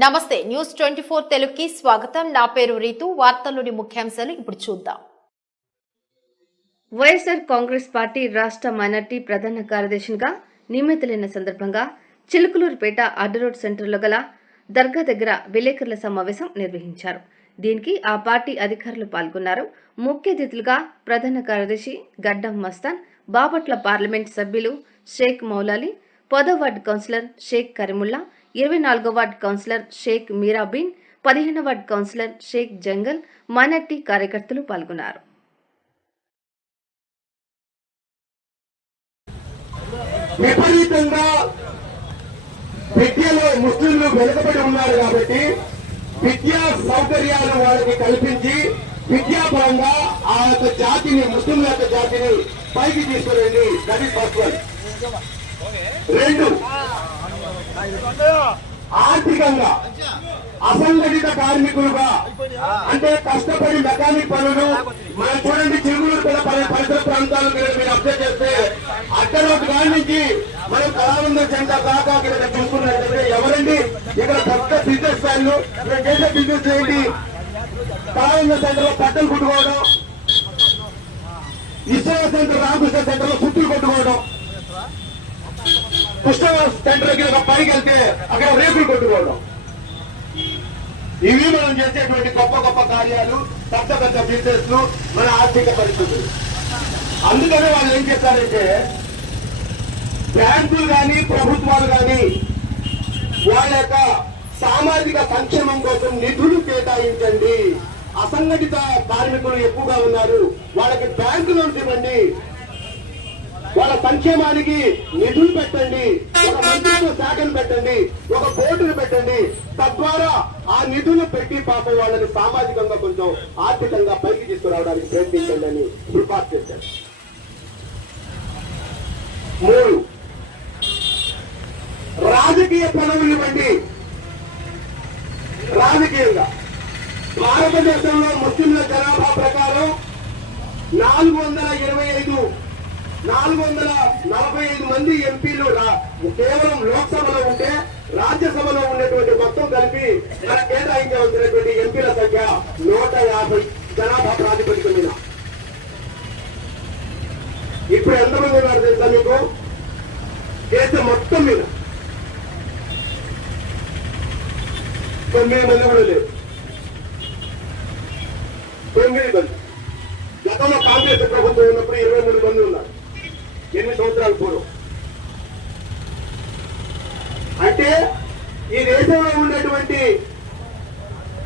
నమస్తే న్యూస్ 24 తెలుగుకి స్వాగతం. నా పేరు రీతు. వార్తల్లోని ముఖ్యాంశాలు ఇప్పుడు చూద్దాం. వైఎస్ఆర్ కాంగ్రెస్ పార్టీ రాష్ట్ర మైనార్టీ ప్రధాన కార్యదర్శిగా నియమితులైన సందర్భంగా చిలుకలూరుపేట అడ్డరోడ్ సెంటర్లో గల దర్గా దగ్గర విలేకరుల సమావేశం నిర్వహించారు. దీనికి ఆ పార్టీ అధికారులు పాల్గొన్నారు. ముఖ్య అతిథులుగా ప్రధాన కార్యదర్శి గడ్డం మస్తాన్, బాపట్ల పార్లమెంట్ సభ్యులు షేక్ మౌలాలి, 10వ వార్డు కౌన్సిలర్ షేక్ కరీముల్లా, 24వ వార్డు కౌన్సిలర్ షేక్ మీరాబీన్, 15వ ward councillor Sheikh Jangal, minority కార్యకర్తలు పాల్గొన్నారు. విపరీతంగా విద్యలో ముస్లింలు వెనుకబడి ఉన్నారు కాబట్టి విద్యా సౌకర్యాలు వాళ్ళకి కల్పించి విద్యాపరంగా ఆ యొక్క జాతిని, ముస్లింల యొక్క జాతిని పైకి తీసుకురండి. That is first one. రెండు, ఆర్థికంగా అసంఘటిత కార్మికులుగా, అంటే కష్టపడి మెకానిక్ పనులు, మనం చూడండి చిలుకూరుపేట పరిసర ప్రాంతాలు మీరు అబ్జర్వ్ చేస్తే అడ్డరోడ్ కాడి నుంచి మనం కళావంద సెంటర్ దాకా ఇక్కడ చూసుకున్నట్లయితే ఎవరండి ఇక్కడ పెద్ద బిజినెస్ మ్యాన్లు మేము చేసే బిజినెస్ ఏంటి? కళావంద సెంటర్ లో బట్టలు కుట్టుకోవడం, ఇస్రో సెంటర్ రామకృష్ణ సెంటర్ లో సుత్తులు కొట్టుకోవడం, కృష్ణ సెంటర్ దగ్గర పైకి వెళ్తే అక్కడ రేకులు కొట్టుకోవడం, ఇవి మనం చేసేటువంటి గొప్ప గొప్ప కార్యాలు, పెద్ద పెద్ద బిజినెస్ మన ఆర్థిక పరిస్థితులు. అందుకనే వాళ్ళు ఏం చేస్తారంటే బ్యాంకులు కానీ ప్రభుత్వాలు కానీ వాళ్ళ యొక్క సామాజిక సంక్షేమం కోసం నిధులు కేటాయించండి. అసంఘటిత కార్మికులు ఎక్కువగా ఉన్నారు, వాళ్ళకి బ్యాంకు లోన్స్ ఇవ్వండి, వాళ్ళ సంక్షేమానికి నిధులు పెట్టండి, ఒక మంత్రిత్వ శాఖను పెట్టండి, ఒక బోర్డును పెట్టండి. తద్వారా ఆ నిధులు పెట్టి పాపం వాళ్ళని సామాజికంగా కొంచెం ఆర్థికంగా పైకి తీసుకురావడానికి ప్రయత్నించండి అని సిఫార్సు చేశారు. 3, రాజకీయ పదవులు ఇవ్వండి. రాజకీయంగా భారతదేశంలో ముస్లింల జనాభా ప్రకారం 445 మంది ఎంపీలు కేవలం లోక్సభలో ఉంటే, రాజ్యసభలో ఉన్నటువంటి మొత్తం కలిపి మన కేటాయించవలసినటువంటి ఎంపీల సంఖ్య 150 జనాభా ప్రాతిపదిక మీద. ఇప్పుడు ఎంతమంది ఉన్నారు తెలుసా మీకు? దేశం మొత్తం మీద 9 మంది కూడా లేరు. 9 మంది. గతంలో కాంగ్రెస్ ప్రభుత్వం ఉన్నప్పుడు 23 మంది ఉన్నారు, 8 సంవత్సరాల పూర్వం. అంటే ఈ దేశంలో ఉన్నటువంటి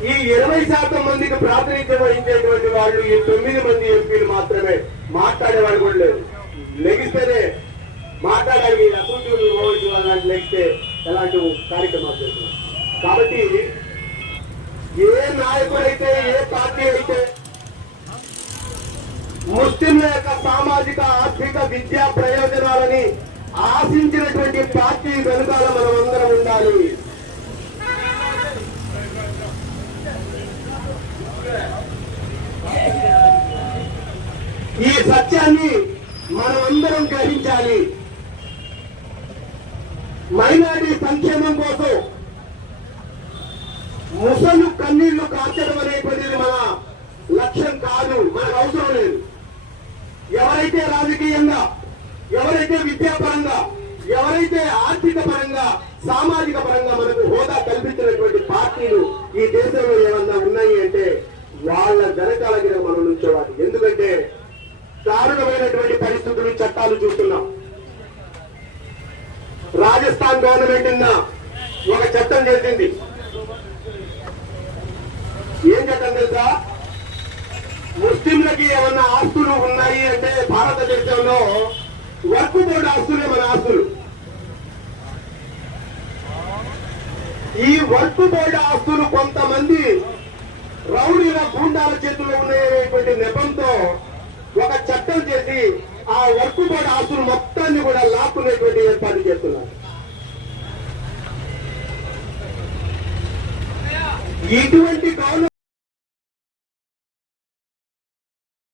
ఈ 20% మందికి ప్రాతినిధ్యం వహించేటువంటి వాళ్ళు ఈ 9 మంది ఎంపీలు మాత్రమే. మాట్లాడేవాడు కూడా లేదు. లెగిస్తేనే మాట్లాడడానికి అసూతులు అలాంటి లెగిస్తే ఎలాంటి కార్యక్రమాలు చేస్తున్నారు. కాబట్టి ఏ నాయకుడైతే, ఏ పార్టీ అయితే ముస్లింల యొక్క సామాజిక, ఆర్థిక, విద్యా ప్రయోజనాలని ఆశించినటువంటి పార్టీ వెనుకాల మనం అందరం ఉండాలి. ఈ సత్యాన్ని మనం అందరం గ్రహించాలి. మైనారిటీ సంక్షేమం కోసం ముసలు కన్నీళ్లు కార్చడం అనేటువంటిది మన లక్ష్యం కాదు, మనకు అవసరం లేదు. ఎవరైతే రాజకీయంగా, ఎవరైతే విద్యాపరంగా, ఎవరైతే ఆర్థిక పరంగా, సామాజిక పరంగా మనకు హోదా కల్పించినటువంటి పార్టీలు ఈ దేశంలో ఏమన్నా ఉన్నాయి అంటే వాళ్ళ వెనకాలగిన మనం నుంచోవాలి. ఎందుకంటే దారుణమైనటువంటి పరిస్థితులు, చట్టాలు చూస్తున్నాం. రాజస్థాన్ గవర్నమెంట్ నిన్న ఒక చట్టం చేసింది. ఏం చట్టం తెలుసా? ముస్లింలకి ఏమన్నా ఆస్తులు ఉన్నాయి అంటే భారతదేశంలో వక్ఫ్ బోర్డు ఆస్తులే మన ఆస్తులు. ఈ వక్ఫ్ బోర్డు ఆస్తులు కొంతమంది రౌడీల, గూండాల చేతుల్లో ఉన్నాయనేటువంటి నెపంతో ఒక చట్టం చేసి ఆ వక్ఫ్ బోర్డు ఆస్తులు మొత్తాన్ని కూడా లాక్కునేటువంటి ఏర్పాటు చేస్తున్నారు. ఇటువంటి గవర్నమెంట్